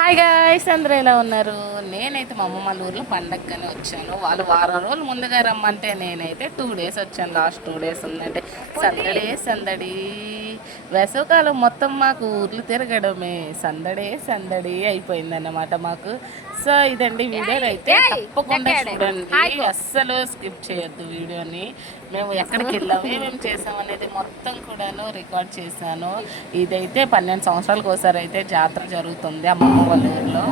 Hi guys, అందరూ ఎలా ఉన్నారు? నేనైతే మా అమ్మమ్మ వాళ్ళ ఊర్లో పండగకనే వచ్చాను. వాళ్ళు వారం రోజులు ముందుగా రమ్మంటే నేనైతే 2 డేస్ వచ్చాను. లాస్ట్ 2 డేస్ ఉందంటే సందడే సందడి. వేసవకాలం మొత్తం మాకు ఊర్లు తిరగడమే సందడే సందడి అయిపోయిందన్నమాట మాకు. సో ఇదండి వీడియో. అయితే తప్పకుండా చూడండి, అస్సలు స్కిప్ చేయొద్దు వీడియోని. మేము ఎక్కడికి వెళ్ళాము, ఏమేమి చేసాం అనేది మొత్తం కూడాను రికార్డ్ చేశాను. ఇదైతే 12 సంవత్సరాలకు ఒకసారి అయితే జాతర జరుగుతుంది అమ్మమ్మ వాళ్ళ ఊర్లో.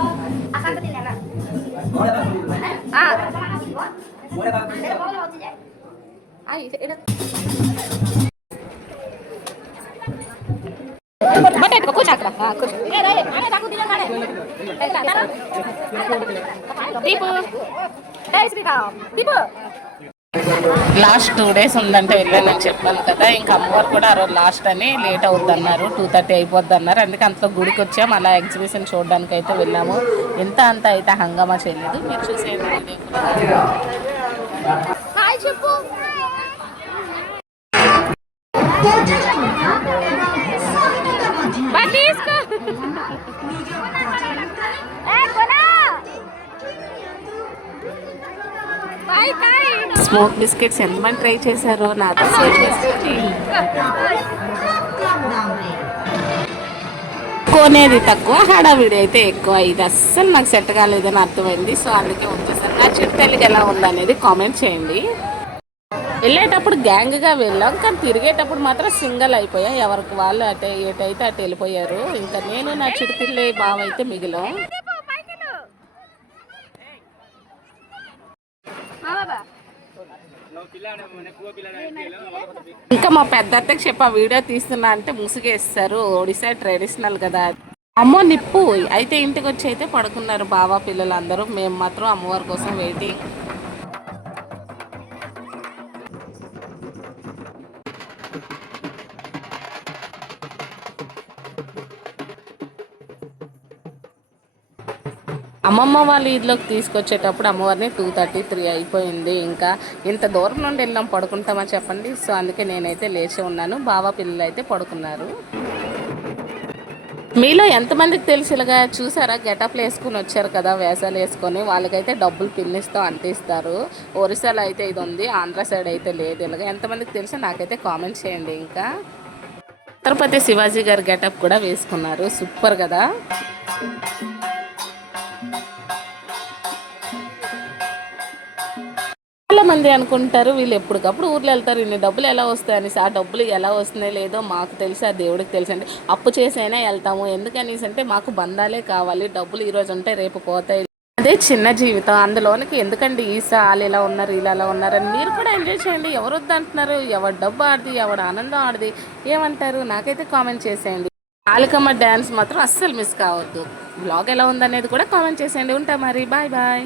లాస్ట్ 2 డేస్ ఉందంటే వెళ్ళానని చెప్పాను కదా. ఇంకా అమ్మవారు కూడా ఆ రోజు లాస్ట్ అని లేట్ అవుద్ది అన్నారు, 2:30 అయిపోద్ది అన్నారు. అందుకే అంతలో గుడికి వచ్చాము. అలా ఎగ్జిబిషన్ చూడడానికి అయితే వెళ్ళాము. ఎంత అంత అయితే హంగామా చేయలేదు, మీరు చూసేయండి. స్మోక్ బిస్కెట్స్ ఎంతమంది ట్రై చేశారో నాతో షేర్ చేసుకోండి. కొనేది తక్కువ, హడావిడి అయితే ఎక్కువ. ఇది అస్సలు నాకు సెట్ కాలేదని అర్థమైంది. సో అందుకే వచ్చేసాను. నా చిరుతల్లికి ఎలా ఉందనేది కామెంట్ చేయండి. వెళ్ళేటప్పుడు గ్యాంగ్గా వెళ్ళాం, కానీ తిరిగేటప్పుడు మాత్రం సింగిల్ అయిపోయాం. ఎవరికి వాళ్ళు ఎటైతే అటు వెళ్ళిపోయారు. ఇంకా నేను నా చిరుతల్లి బావ అయితే మిగిలాం. ఇంకా మా పెద్ద అత్తకి చెప్పి ఆ వీడియో తీస్తున్నా అంటే ముసుగేస్తారు. ఒడిశా ట్రెడిషనల్ కదా. అమ్మో నిప్పు అయితే ఇంటికి వచ్చి అయితే పడుకున్నారు బావ పిల్లలు అందరూ. మేము మాత్రం అమ్మవారి కోసం వెయిటింగ్. అమ్మమ్మ వాళ్ళ ఇల్లుకి తీసుకొచ్చేటప్పుడు అమ్మవారిని 2:33 అయిపోయింది. ఇంకా ఇంత దూరం నుండి వెళ్ళాం, పడుకుంటామని చెప్పండి. సో అందుకే నేనైతే లేచి ఉన్నాను. బావ పిల్లలు అయితే పడుకున్నారు. మీలో ఎంతమందికి తెలిసి ఇలాగా చూసారా, గెటప్లు వేసుకుని వచ్చారు కదా, వేసాలు వేసుకొని. వాళ్ళకైతే డబ్బులు పిన్నిస్తూ అంటిస్తారు. ఒరిస్సాలో అయితే ఇది ఉంది, ఆంధ్ర సైడ్ అయితే లేదు. ఇలాగ ఎంతమందికి తెలిసి నాకైతే కామెంట్ చేయండి. ఇంకా తిరుపతి శివాజీ గారి గెటప్ కూడా వేసుకున్నారు, సూపర్ కదా. చాలా మంది అనుకుంటారు వీళ్ళు ఎప్పటికప్పుడు ఊర్లో వెళ్తారు, ఇన్ని డబ్బులు ఎలా వస్తాయని. ఆ డబ్బులు ఎలా వస్తున్నాయి లేదో మాకు తెలిసి ఆ దేవుడికి తెలిసి అండి. అప్పు చేసైనా వెళ్తాము. ఎందుకనేసి అంటే మాకు బంధాలే కావాలి. డబ్బులు ఈరోజు ఉంటే రేపు పోతాయి. అదే చిన్న జీవితం, అందులోనికి ఎందుకండి ఈసా వాళ్ళు ఇలా ఉన్నారు వీళ్ళు అలా ఉన్నారని. మీరు కూడా ఎంజాయ్ చేయండి. ఎవరు వద్దంటున్నారు? ఎవరి డబ్బు ఆడది, ఎవరి ఆనందం ఆడది. ఏమంటారు నాకైతే కామెంట్ చేసేయండి. కాళికమ్మ డ్యాన్స్ మాత్రం అస్సలు మిస్ కావద్దు. బ్లాగ్ ఎలా ఉందనేది కూడా కామెంట్ చేసేయండి. ఉంటా మరి, బాయ్ బాయ్.